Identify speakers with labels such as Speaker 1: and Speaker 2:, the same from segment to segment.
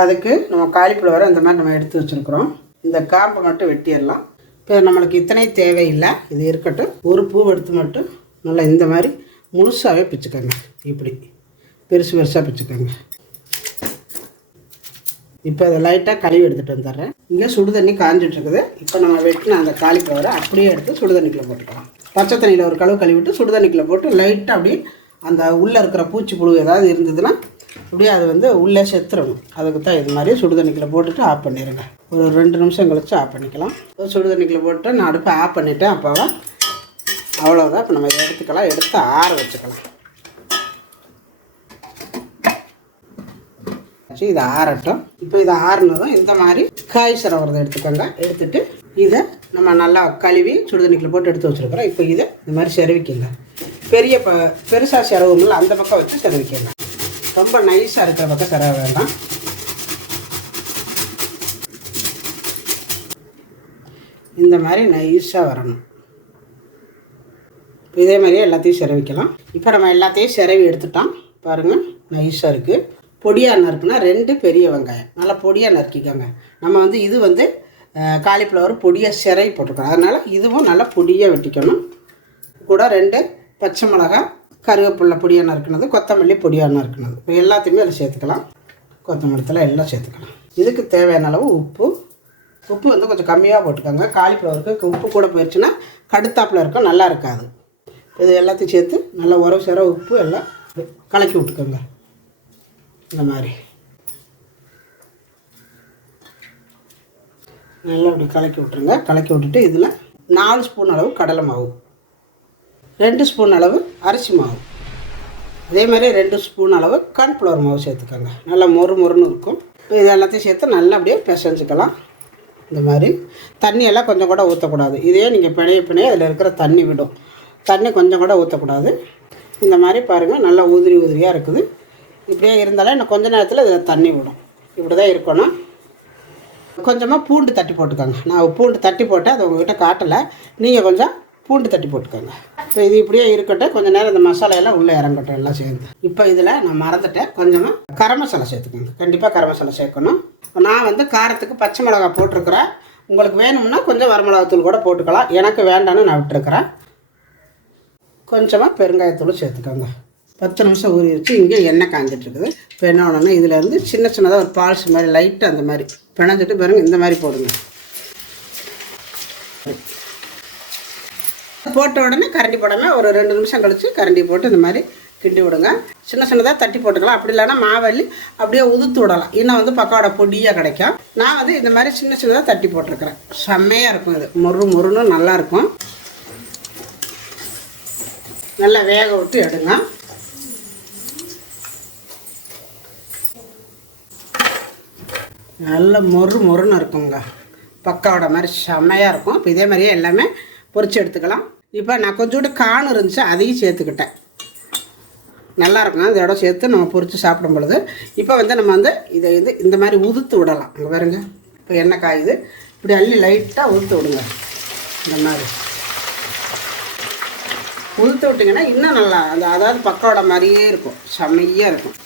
Speaker 1: அதுக்கு நம்ம காலிஃப்ளவரை இந்த மாதிரி நம்ம எடுத்து வச்சுருக்குறோம். இந்த காம்பை மட்டும் வெட்டிடலாம். இப்போ நம்மளுக்கு இத்தனை தேவையில்லை. இது இருக்கட்டும். ஒரு பூ எடுத்து மட்டும் நல்லா இந்த மாதிரி முழுசாகவே பிச்சுக்கோங்க. இப்படி. பெருசு பெருசாக பிச்சுக்கோங்க. இப்போ அதை லைட்டாக கழுவி எடுத்துகிட்டு வந்துடுறேன். இங்கே சுடுதண்ணி காஞ்சிட்ருக்குது. இப்போ நம்ம வெட்டின அந்த காலிஃப்ளவரை அப்படியே எடுத்து சுடுதண்ணிக்குள்ளே போட்டுக்கலாம். பச்சை தண்ணியில் ஒரு கழுவு கழுவிட்டு சுடுதண்ணிக்குள்ளே போட்டு லைட்டாக அப்படியே அந்த உள்ளே இருக்கிற பூச்சி புழு ஏதாவது இருந்ததுன்னா அப்படியே அது வந்து உள்ளே செத்துறணும். அதுக்கு தான் இது மாதிரி சுடுதண்ணிக்கில் போட்டுட்டு ஆஃப் பண்ணிடுங்க ஒரு ரெண்டு நிமிஷம் கழிச்சு ஆஃப் பண்ணிக்கலாம். ஒரு சுடு போட்டு நான் அடுப்பை ஆஃப் பண்ணிவிட்டேன் அப்போவா அவ்வளோதான் இப்போ நம்ம இதை எடுத்துக்கலாம். எடுத்து ஆற வச்சுக்கலாம். இதை ஆறட்டும். இப்போ இதை ஆறுனதும் இந்த மாதிரி காய் சரவரதை எடுத்துக்கோங்க. எடுத்துட்டு இதை நம்ம நல்லா கழுவி சுடுதண்ணிக்கில் போட்டு எடுத்து வச்சுருக்குறோம். இப்போ இதை இந்த மாதிரி செரவிக்கங்க. பெரிய ப பெருசாக செரவுமில்ல. அந்த பக்கம் வச்சு செரவிக்கங்க. ரொம்ப நைஸாக இருக்கிற பக்கம் தர வேண்டாம். இந்த மாதிரி நைஸாக வரணும். இப்போ இதே மாதிரியே எல்லாத்தையும் செரவிக்கலாம். இப்போ நம்ம எல்லாத்தையும் செரவி எடுத்துட்டோம். பாருங்கள் நைஸாக இருக்குது பொடியாக நறுக்குனா ரெண்டு பெரிய வெங்காயம். நல்லா பொடியாக நறுக்கிக்கோங்க. நம்ம வந்து இது வந்து காலிஃப்ளவர் பொடியாக சிறை போட்டிருக்கோம். அதனால் இதுவும் நல்லா பொடியாக வெட்டிக்கணும். கூட ரெண்டு பச்சை மிளகாய் கருவேப்பிள்ளை பொடியாக நறுக்கினது கொத்தமல்லி பொடியாக நறுக்கினது இப்போ எல்லாத்தையுமே அதில் சேர்த்துக்கலாம். கொத்தமல்லி தலை எல்லாம் சேர்த்துக்கலாம். இதுக்கு தேவையான அளவு உப்பு. உப்பு வந்து கொஞ்சம் கம்மியாக போட்டுக்கோங்க. காலிஃப்ளவருக்கு உப்பு கூட போயிடுச்சுன்னா கடுத்தாப்பில் இருக்கும் நல்லா இருக்காது. இது எல்லாத்தையும் சேர்த்து நல்லா உரவு சேர உப்பு எல்லாம் கலக்கி விட்டுக்கோங்க. இந்த மாதிரி. நல்லா அப்படி கலக்கி விட்ருங்க கலக்கி விட்டுட்டு இதில் நாலு ஸ்பூன் அளவு கடலை மாவு. ரெண்டு ஸ்பூன் அளவு அரிசி மாவு. அதே மாதிரி ரெண்டு ஸ்பூன் அளவு கார்ன்ஃப்ளவர் மாவு சேர்த்துக்கோங்க. நல்லா மொறு மொறுன்னு இருக்கும். இப்போ இது எல்லாத்தையும் சேர்த்து நல்லா அப்படியே பிசைஞ்சுக்கலாம். இந்த மாதிரி தண்ணியெல்லாம் கொஞ்சம் கூட ஊற்றக்கூடாது இதே நீங்கள் பிணைய பிணைய அதில் இருக்கிற தண்ணி விடும். தண்ணி கொஞ்சம் கூட ஊற்றக்கூடாது இந்த மாதிரி பாருங்கள் நல்லா உதிரி உதிரியாக இருக்குது. இப்படியே இருந்தாலே இன்னும் கொஞ்ச நேரத்தில் இதில் தண்ணி விடும். இப்படி தான் இருக்கணும். கொஞ்சமாக பூண்டு தட்டி போட்டுக்கோங்க. நான் பூண்டு தட்டி போட்டேன் அது உங்கள்கிட்ட காட்டலை. நீங்கள் கொஞ்சம் பூண்டு தட்டி போட்டுக்கோங்க. இப்போ இது இப்படியே இருக்கட்டும். கொஞ்சம் நேரம் இந்த மசாலா எல்லாம் உள்ளே இறங்கட்டும் எல்லாம் சேர்ந்து. இப்போ இதில் நான் மறந்துட்டேன். கொஞ்சமாக கரம் மசாலா சேர்த்துக்கோங்க. கண்டிப்பாக கரம் மசாலா சேர்க்கணும். நான் வந்து காரத்துக்கு பச்சை மிளகா போட்டிருக்கிறேன். உங்களுக்கு வேணும்னா கொஞ்சம் வரமிளகாத்தூள் கூட போட்டுக்கலாம். எனக்கு வேண்டாம்னு நான் விட்டுருக்குறேன். கொஞ்சமாக பெருங்காயத்தூள் சேர்த்துக்கோங்க. பத்து நிமிஷம் ஊறி வச்சு இங்கே எண்ணெய் காஞ்சிட்டு இப்போ என்ன ஒன்றுனா இதுலேருந்து சின்ன சின்னதாக ஒரு பால்ஸ் மாதிரி லைட்டாக அந்த மாதிரி. பிணைஞ்சிட்டு பாருங்கள் இந்த மாதிரி போடுங்க. போட்ட உடனே கரண்டி போடாமல் ஒரு ரெண்டு நிமிஷம் கழித்து கரண்டி போட்டு இந்த மாதிரி கிண்டி விடுங்க. சின்ன சின்னதாக தட்டி போட்டுக்கலாம். அப்படி இல்லைன்னா மாவல்லி அப்படியே உதுத்து விடலாம். இன்னும் வந்து பக்காவோட பொடியாக கிடைக்கும். நான் வந்து இந்த மாதிரி சின்ன சின்னதாக தட்டி போட்டிருக்கிறேன். செம்மையாக இருக்கும் இது. மொறு மொறுன்னு நல்லாயிருக்கும் நல்லா வேக விட்டு எடுங்க. நல்ல மொறு மொறுன்னு இருக்குங்க. பக்காவோட மாதிரி செம்மையாக இருக்கும். இப்போ இதே மாதிரியே எல்லாமே பொறிச்சு எடுத்துக்கலாம். இப்போ நான் கொஞ்சோண்டு காணும் இருந்துச்சு அதையும் சேர்த்துக்கிட்டேன். நல்லா இருக்கும் இதோட சேர்த்து நம்ம பொறித்து சாப்பிடும் பொழுது இப்போ வந்து நம்ம வந்து இதை வந்து இந்த மாதிரி உதுத்து விடலாம். அங்கே பாருங்க. இப்போ எண்ணெய் காயுது இப்படி அள்ளி லைட்டாக உதுத்து விடுங்க. இந்த மாதிரி. உதுத்து விட்டிங்கன்னா இன்னும் நல்லா அந்த அதாவது பக்கோட மாதிரியே இருக்கும். செம்மையாக இருக்கும்.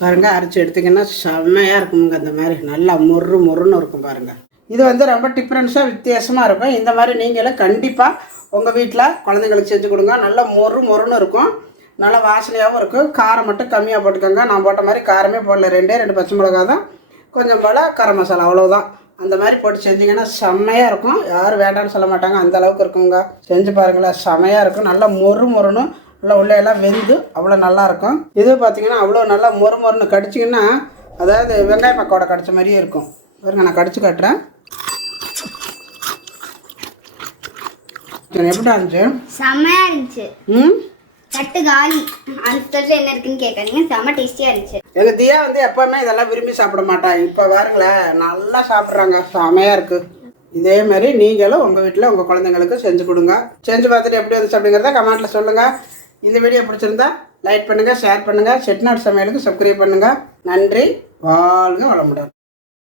Speaker 1: பாருங்க அரைச்சி எடுத்தீங்கன்னா செம்மையாக இருக்குங்க அந்த மாதிரி. நல்லா மொறு மொறுன்னு இருக்கும் பாருங்க. இது வந்து ரொம்ப டிஃப்ரென்ஸாக வித்தியாசமாக இருக்கும். இந்த மாதிரி நீங்களும் கண்டிப்பாக உங்கள் வீட்டில் குழந்தைங்களுக்கு செஞ்சு கொடுங்க. நல்லா மொறு மொறுன்னு இருக்கும். நல்லா வாசனையாகவும் இருக்கும் காரம் மட்டும் கம்மியாக போட்டுக்கோங்க. நான் போட்ட மாதிரி காரமே போடல. ரெண்டே ரெண்டு பச்சை மிளகா தான். கொஞ்சம் போல் கரம் மசாலா அவ்வளோதான் அந்த மாதிரி போட்டு செஞ்சீங்கன்னா செம்மையாக இருக்கும். யாரும் வேண்டாம்னு சொல்ல மாட்டாங்க. அந்த அளவுக்கு இருக்குங்க. செஞ்சு பாருங்களேன் செம்மையாக இருக்கும். நல்லா மொறு மொறுன்னு நல்லா உள்ளே எல்லாம் வெந்து அவ்வளோ நல்லா இருக்கும் இது பார்த்தீங்கன்னா அவ்வளோ நல்லா மொறு மொறுன்னு கடிச்சிங்கன்னா அதாவது வெங்காய பக்கோடை கடிச்ச மாதிரியே இருக்கும். பாருங்க நான் கடிச்சு காட்டுறேன். எப்படி இருந்துச்சு?
Speaker 2: செம்மையா இருந்துச்சு.
Speaker 1: ம்?
Speaker 2: தட்டு காலி. அந்த தட்டுல என்ன இருக்குன்னு கேட்காதீங்க. செம்ம டேஸ்டியா இருந்துச்சு.
Speaker 1: எங்கள் தியா வந்து எப்போவுமே இதெல்லாம் விரும்பி சாப்பிட மாட்டான் இப்போ பாருங்களேன் நல்லா சாப்பிட்றாங்க. செமையாக இருக்குது இதே மாதிரி நீங்களும் உங்கள் வீட்டில் உங்கள் குழந்தைங்களுக்கு செஞ்சு கொடுங்க. செஞ்சு பார்த்துட்டு எப்படி வந்துச்சு அப்படிங்கிறத கமெண்ட்டில் சொல்லுங்கள் இந்த வீடியோ பிடிச்சிருந்தா லைக் பண்ணுங்கள் ஷேர் பண்ணுங்கள் செட்நாட் சமையலுக்கு சப்ஸ்கிரைப் பண்ணுங்கள் நன்றி வாழ்க வளமுடன்.